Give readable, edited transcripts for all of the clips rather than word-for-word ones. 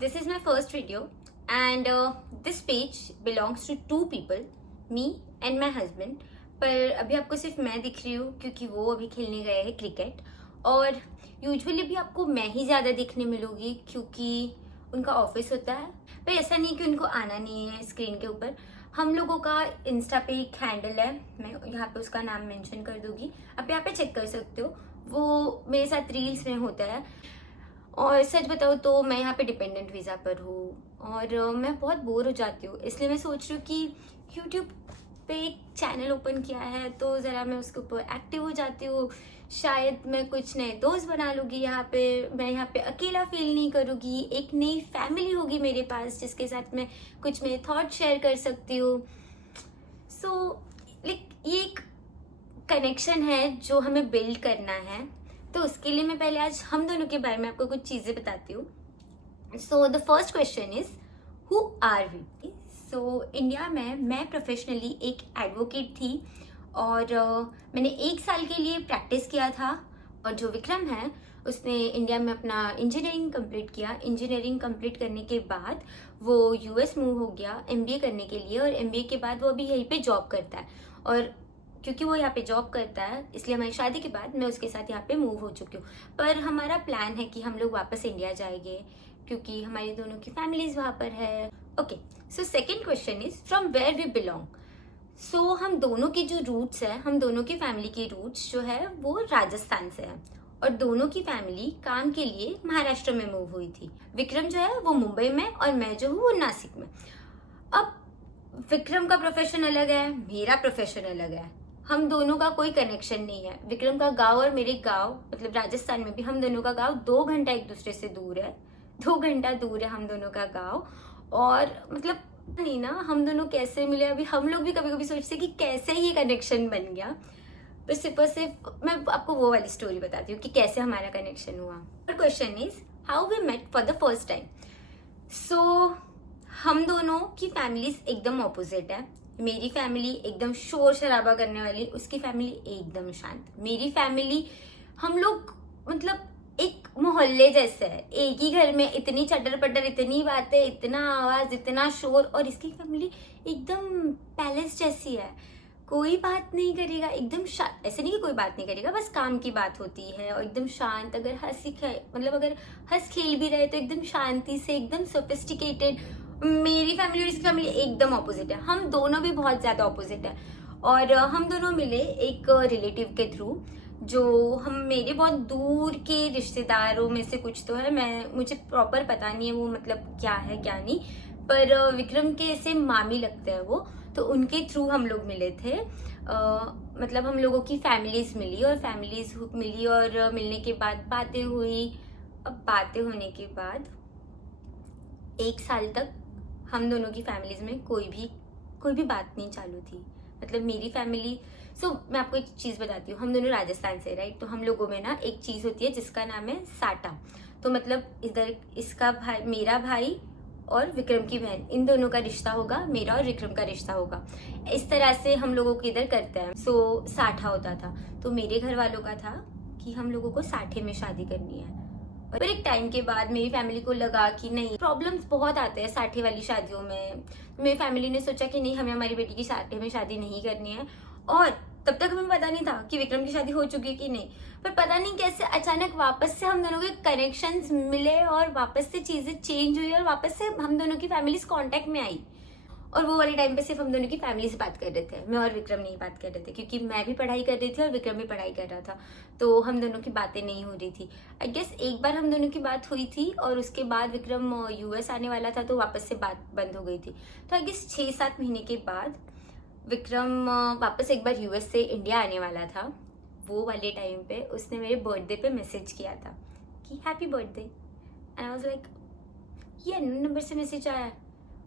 This is my first video and this page belongs to two people, me and my husband. पर अभी आपको सिर्फ मैं दिख रही हूँ क्योंकि वो अभी खेलने गए हैं क्रिकेट। और यूजुअली भी आपको मैं ही ज़्यादा दिखने मिलूँगी क्योंकि उनका ऑफिस होता है। पर ऐसा नहीं कि उनको आना नहीं है स्क्रीन के ऊपर। हम लोगों का इंस्टा पे एक हैंडल है, मैं यहाँ पे उसका नाम मेंशन कर दूंगी, आप यहाँ पे चेक कर सकते हो। वो मेरे साथ रील्स में होता है। और सच बताओ तो मैं यहाँ पे डिपेंडेंट वीज़ा पर हूँ और मैं बहुत बोर हो जाती हूँ, इसलिए मैं सोच रही हूँ कि यूट्यूब पे एक चैनल ओपन किया है तो ज़रा मैं उसके ऊपर एक्टिव हो जाती हूँ। शायद मैं कुछ नए दोस्त बना लूँगी यहाँ पे, मैं यहाँ पे अकेला फील नहीं करूँगी, एक नई फैमिली होगी मेरे पास जिसके साथ मैं कुछ मेरे थॉट शेयर कर सकती हूँ। सो ये एक कनेक्शन है जो हमें बिल्ड करना है, तो उसके लिए मैं पहले आज हम दोनों के बारे में आपको कुछ चीज़ें बताती हूँ। So the first question is who are we. So India में मैं प्रोफेशनली एक एडवोकेट थी और मैंने 1 साल के लिए प्रैक्टिस किया था। और जो विक्रम है उसने इंडिया में अपना इंजीनियरिंग कंप्लीट किया। इंजीनियरिंग कंप्लीट करने के बाद वो यूएस मूव हो गया एमबीए करने के लिए, और एमबीए के बाद वो अभी यहीं पे जॉब करता है। और क्योंकि वो यहाँ पे जॉब करता है इसलिए हमारी शादी के बाद मैं उसके साथ यहाँ पे मूव हो चुकी हूँ। पर हमारा प्लान है कि हम लोग वापस इंडिया जाएंगे क्योंकि हमारी दोनों की फैमिलीज वहाँ पर है। Okay, so second question is from where we belong. सो हम दोनों की जो रूट्स है, हम दोनों की फैमिली की रूट्स जो है वो राजस्थान से है और दोनों की फैमिली काम के लिए महाराष्ट्र में मूव हुई थी। विक्रम जो है वो मुंबई में और मैं जो हूँ वो नासिक में। अब विक्रम का प्रोफेशन अलग है, मेरा प्रोफेशन अलग है, हम दोनों का कोई कनेक्शन नहीं है। विक्रम का गांव और मेरे गांव मतलब राजस्थान में भी हम दोनों का गांव 2 घंटा एक दूसरे से दूर है, 2 घंटा दूर है हम दोनों का गांव। और मतलब नहीं ना, हम दोनों कैसे मिले, अभी हम लोग भी कभी कभी सोचते हैं कि कैसे ये कनेक्शन बन गया। पर सिर्फ मैं आपको वो वाली स्टोरी बताती हूँ कि कैसे हमारा कनेक्शन हुआ। और question is how we met for the first time. So हम दोनों की फैमिलीज एकदम ऑपोजिट है। मेरी फैमिली एकदम शोर शराबा करने वाली, उसकी फैमिली एकदम शांत। मेरी फैमिली हम लोग मतलब एक मोहल्ले जैसे है, एक ही घर में इतनी चटर पटर, इतनी बातें, इतना आवाज, इतना शोर। और इसकी फैमिली एकदम पैलेस जैसी है, कोई बात नहीं करेगा, एकदम शांत। ऐसे नहीं कि कोई बात नहीं करेगा, बस काम की बात होती है और एकदम शांत। अगर मतलब अगर हंस खेल भी रहे तो एकदम शांति से, एकदम सोफिस्टिकेटेड। मेरी फैमिली और इसकी फैमिली एकदम ऑपोजिट है, हम दोनों भी बहुत ज्यादा ऑपोजिट है। और हम दोनों मिले एक रिलेटिव के थ्रू, जो हम मेरे बहुत दूर के रिश्तेदारों में से कुछ तो है, मुझे प्रॉपर पता नहीं है वो मतलब क्या है क्या नहीं, पर विक्रम के ऐसे मामी लगते हैं वो, तो उनके थ्रू हम लोग मिले थे। मतलब हम लोगों की फैमिलीज मिली और मिलने के बाद बातें हुई। अब बातें होने के बाद 1 साल तक हम दोनों की फैमिलीज में कोई भी बात नहीं चालू थी। मतलब मेरी फैमिली मैं आपको एक चीज बताती हूँ, हम दोनों राजस्थान से राइट, तो हम लोगों में ना एक चीज होती है जिसका नाम है साटा। तो मतलब इधर इसका भाई, मेरा भाई और विक्रम की बहन, इन दोनों का रिश्ता होगा, मेरा और विक्रम का रिश्ता होगा। इस तरह से हम लोगों को इधर करते हैं। साठा होता था, तो मेरे घर वालों का था कि हम लोगों को साठे में शादी करनी है। और एक टाइम के बाद मेरी फैमिली को लगा कि नहीं, प्रॉब्लम्स बहुत आते हैं साठे वाली शादियों में। मेरी फैमिली ने सोचा कि नहीं, हमें हमारी बेटी की साठे में शादी नहीं करनी है। और तब तक हमें पता नहीं था कि विक्रम की शादी हो चुकी है कि नहीं, पर पता नहीं कैसे अचानक वापस से हम दोनों के कनेक्शंस मिले और वापस से चीजें चेंज हुई और वापस से हम दोनों की फैमिलीज कांटेक्ट में आई। और वो वाले टाइम पे सिर्फ हम दोनों की फैमिली से बात कर रहे थे, मैं और विक्रम नहीं बात कर रहे थे, क्योंकि मैं भी पढ़ाई कर रही थी और विक्रम भी पढ़ाई कर रहा था, तो हम दोनों की बातें नहीं हो रही थी। आई गेस एक बार हम दोनों की बात हुई थी और उसके बाद विक्रम यूएस आने वाला था तो वापस से बात बंद हो गई थी। तो आई गेस 6-7 महीने के बाद विक्रम वापस एक बार यूएस से इंडिया आने वाला था। वो वाले टाइम पे उसने मेरे बर्थडे पे मैसेज किया था कि happy birthday, and I was like ये नंबर से मैसेज आया है,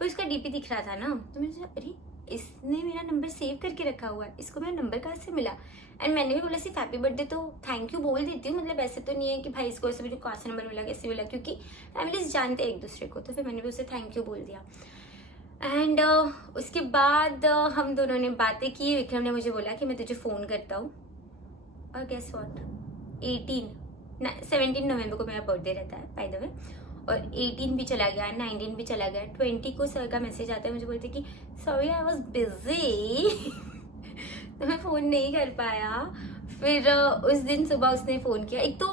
पर उसका डीपी दिख रहा था ना, तो मैंने सोचा अरे इसने मेरा नंबर सेव करके रखा हुआ है, इसको मेरा नंबर कहाँ से मिला। एंड मैंने भी बोला सिर्फ हैप्पी बर्थडे तो थैंक यू बोल देती हूँ, मतलब ऐसे तो नहीं है कि भाई इसको ऐसे मुझे कहाँ से नंबर मिला, कैसे मिला, क्योंकि फैमिलीज जानते हैं एक दूसरे को, तो फिर मैंने भी उसे थैंक यू बोल दिया। एंड उसके बाद हम दोनों ने बातें की। विक्रम ने मुझे बोला कि मैं तुझे फ़ोन करता हूँ, और गेस व्हाट, 17 नवंबर को मेरा बर्थडे रहता है बाय द वे। और 18 भी चला गया, 19 भी चला गया, 20 को सर का मैसेज आता है, मुझे बोलते कि सॉरी आई वॉज बिजी तो मैं फ़ोन नहीं कर पाया। फिर उस दिन सुबह उसने फ़ोन किया। एक तो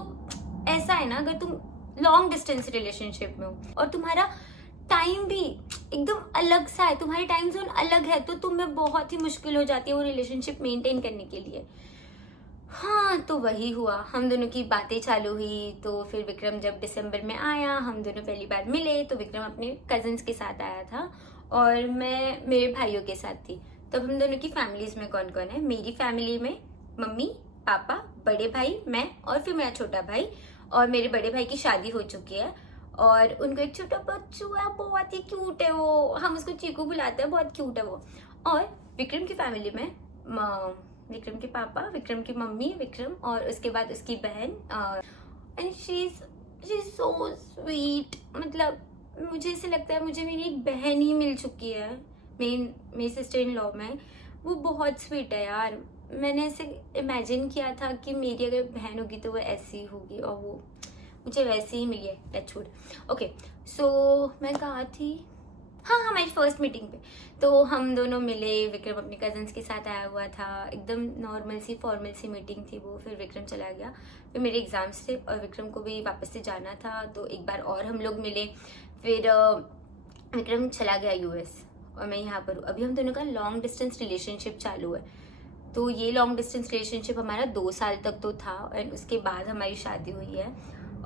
ऐसा है ना, अगर तुम लॉन्ग डिस्टेंस रिलेशनशिप में हो और तुम्हारा टाइम भी एकदम अलग सा है, तुम्हारी टाइम जोन अलग है, तो तुम्हें बहुत ही मुश्किल हो जाती है वो रिलेशनशिप मेंटेन करने के लिए। हाँ, तो वही हुआ, हम दोनों की बातें चालू हुई। तो फिर विक्रम जब दिसंबर में आया, हम दोनों पहली बार मिले, तो विक्रम अपने कजन्स के साथ आया था और मैं मेरे भाइयों के साथ थी। तब हम दोनों की फैमिलीज में कौन कौन है, मेरी फैमिली में मम्मी पापा, बड़े भाई, मैं और फिर मेरा छोटा भाई। और मेरे बड़े भाई की शादी हो चुकी है और उनको एक छोटा बच्चू है, बहुत ही क्यूट है वो, हम उसको चीकू बुलाते हैं, बहुत क्यूट है वो। और विक्रम की फैमिली में विक्रम के पापा, विक्रम की मम्मी, विक्रम और उसके बाद उसकी बहन, and she is so sweet. मतलब मुझे ऐसे लगता है मुझे मेरी एक बहन ही मिल चुकी है मेरी सिस्टर इन लॉ में। वो बहुत स्वीट है यार। मैंने ऐसे इमेजिन किया था कि मेरी अगर बहन होगी तो वो ऐसी होगी, और वो मुझे वैसे ही मिली है। Touch wood. ओके, सो मैं कहाँ थी? हाँ, हमारी फर्स्ट मीटिंग पे तो हम दोनों मिले। विक्रम अपने कजन्स के साथ आया हुआ था, एकदम नॉर्मल सी फॉर्मल सी मीटिंग थी वो। फिर विक्रम चला गया, फिर मेरे एग्जाम्स थे और विक्रम को भी वापस से जाना था, तो एक बार और हम लोग मिले। फिर विक्रम चला गया यूएस और मैं यहाँ पर हूँ। अभी हम दोनों का लॉन्ग डिस्टेंस रिलेशनशिप चालू है। तो ये लॉन्ग डिस्टेंस रिलेशनशिप हमारा 2 साल तक तो था एंड उसके बाद हमारी शादी हुई है।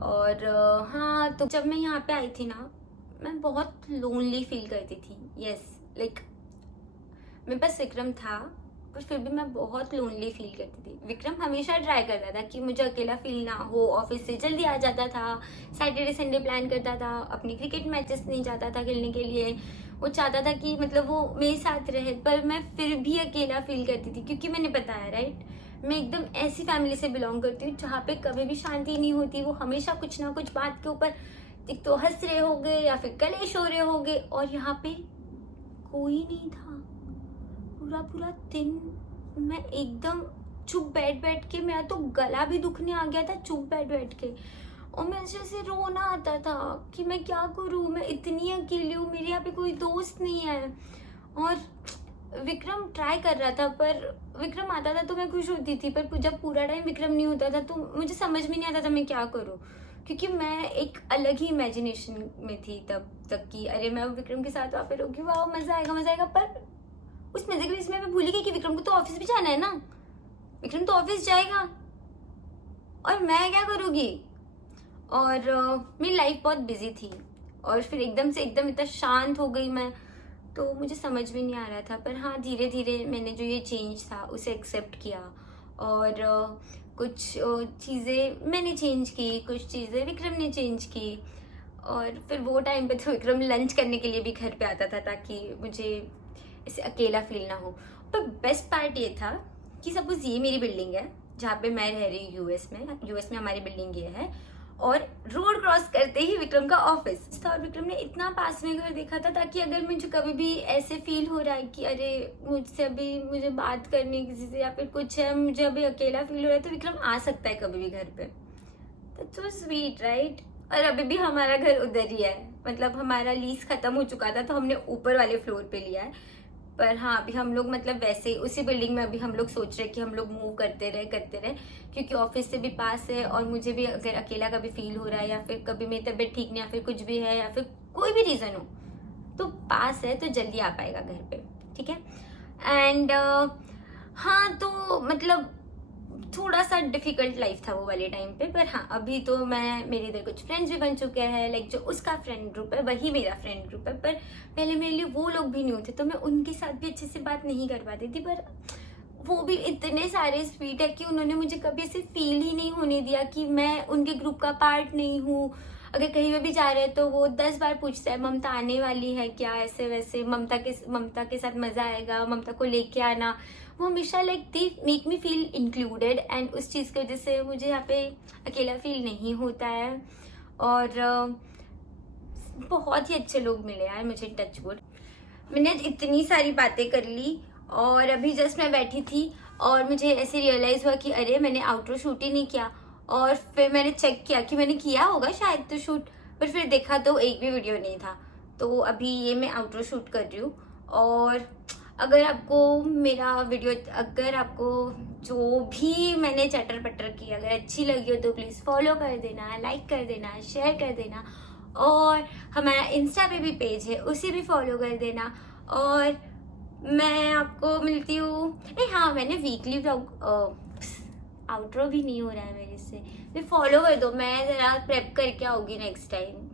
और हाँ, तो जब मैं यहाँ पे आई थी ना, मैं बहुत लोनली फील करती थी। यस, लाइक मेरे पास विक्रम था पर फिर भी मैं बहुत लोनली फील करती थी। विक्रम हमेशा ट्राई करता था कि मुझे अकेला फील ना हो, ऑफिस से जल्दी आ जाता था, सैटरडे संडे प्लान करता था, अपनी क्रिकेट मैचेस नहीं जाता था खेलने के लिए। वो चाहता था कि मतलब वो मेरे साथ रहे, पर मैं फिर भी अकेला फील करती थी, क्योंकि मैंने बताया राइट, मैं एकदम ऐसी फैमिली से बिलोंग करती हूँ जहाँ पे कभी भी शांति नहीं होती। वो हमेशा कुछ ना कुछ बात के ऊपर एक तो हंस रहे होंगे या फिर कलेश हो रहे होंगे, और यहाँ पे कोई नहीं था। पूरा पूरा दिन मैं एकदम चुप बैठ के, मेरा तो गला भी दुखने आ गया था चुप बैठ के, और मैं जैसे रोना आता था कि मैं क्या करूँ, मैं इतनी अकेली हूँ, मेरे यहाँ पे कोई दोस्त नहीं है। और विक्रम ट्राई कर रहा था, पर विक्रम आता था तो मैं खुश होती थी, पर जब पूरा टाइम विक्रम नहीं होता था तो मुझे समझ में नहीं आता था मैं क्या करूँ, क्योंकि मैं एक अलग ही इमेजिनेशन में थी तब तक कि अरे मैं विक्रम के साथ वहाँ पे रहूँगी, वाह मजा आएगा। पर उस मजे के बीच में मैं भूली गई कि विक्रम को तो ऑफिस भी जाना है ना। विक्रम तो ऑफिस जाएगा और मैं क्या करूँगी। और मेरी लाइफ बहुत बिजी थी और फिर एकदम से एकदम इतना शांत हो गई मैं, तो मुझे समझ में नहीं आ रहा था। पर हाँ, धीरे धीरे मैंने जो ये चेंज था उसे एक्सेप्ट किया, और कुछ चीज़ें मैंने चेंज की, कुछ चीज़ें विक्रम ने चेंज की। और फिर वो टाइम पे तो विक्रम लंच करने के लिए भी घर पे आता था ताकि मुझे इसे अकेला फील ना हो। पर बेस्ट पार्ट ये था कि सपोज ये मेरी बिल्डिंग है जहाँ पे मैं रह रही हूँ यूएस में हमारी बिल्डिंग ये है, और रोड क्रॉस करते ही विक्रम का ऑफिस था। और विक्रम ने इतना पास में घर देखा था ताकि अगर मुझे कभी भी ऐसे फील हो रहा है कि अरे मुझसे अभी मुझे बात करनी है किसी से या फिर कुछ है, मुझे अभी अकेला फील हो रहा है, तो विक्रम आ सकता है कभी भी घर पे। तो स्वीट राइट। और अभी भी हमारा घर उधर ही है, मतलब हमारा लीज खत्म हो चुका था तो हमने ऊपर वाले फ्लोर पे लिया है। पर हाँ, अभी हम लोग मतलब वैसे उसी बिल्डिंग में अभी हम लोग सोच रहे हैं कि हम लोग मूव करते रहे क्योंकि ऑफिस से भी पास है, और मुझे भी अगर अकेला कभी फील हो रहा है या फिर कभी मेरी तबीयत ठीक नहीं या फिर कुछ भी है या फिर कोई भी रीजन हो तो पास है तो जल्दी आ पाएगा घर पे, ठीक है। एंड हाँ, तो मतलब थोड़ा सा डिफिकल्ट लाइफ था वो वाले टाइम पे, पर हाँ अभी तो मेरे इधर कुछ फ्रेंड्स भी बन चुके हैं, लाइक जो उसका फ्रेंड ग्रुप है वही मेरा फ्रेंड ग्रुप है। पर पहले मेरे लिए वो लोग भी नहीं होते तो मैं उनके साथ भी अच्छे से बात नहीं कर पाती थी, पर वो भी इतने सारे स्वीट है कि उन्होंने मुझे कभी ऐसे फील ही नहीं होने दिया कि मैं उनके ग्रुप का पार्ट नहीं हूँ। अगर कहीं पे भी जा रहे हैं तो वो 10 बार पूछता है ममता आने वाली है क्या, ऐसे वैसे, ममता के साथ मजा आएगा, ममता को लेके आना। वो हमेशा like they make me feel included, and उस चीज़ की वजह से मुझे यहाँ पे अकेला फील नहीं होता है। और बहुत ही अच्छे लोग मिले यार मुझे, टच वुड। मैंने इतनी सारी बातें कर ली और अभी जस्ट मैं बैठी थी और मुझे ऐसे रियलाइज हुआ कि अरे मैंने आउटरो शूट ही नहीं किया। और फिर मैंने चेक किया कि मैंने किया होगा शायद तो शूट, पर फिर देखा तो एक भी वीडियो नहीं था। तो अभी ये मैं आउटरो शूट कर रही हूँ। और अगर आपको मेरा वीडियो, अगर आपको जो भी मैंने चटर पटर की अगर अच्छी लगी हो तो प्लीज़ फॉलो कर देना, लाइक कर देना, शेयर कर देना। और हमारा इंस्टा पे भी पेज है, उसे भी फॉलो कर देना। और मैं आपको मिलती हूँ, हाँ मैंने वीकली व्लॉग, आउटरो भी नहीं हो रहा है मेरे से, फॉलो कर दो, मैं ज़रा प्रेप करके आऊँगी नेक्स्ट टाइम।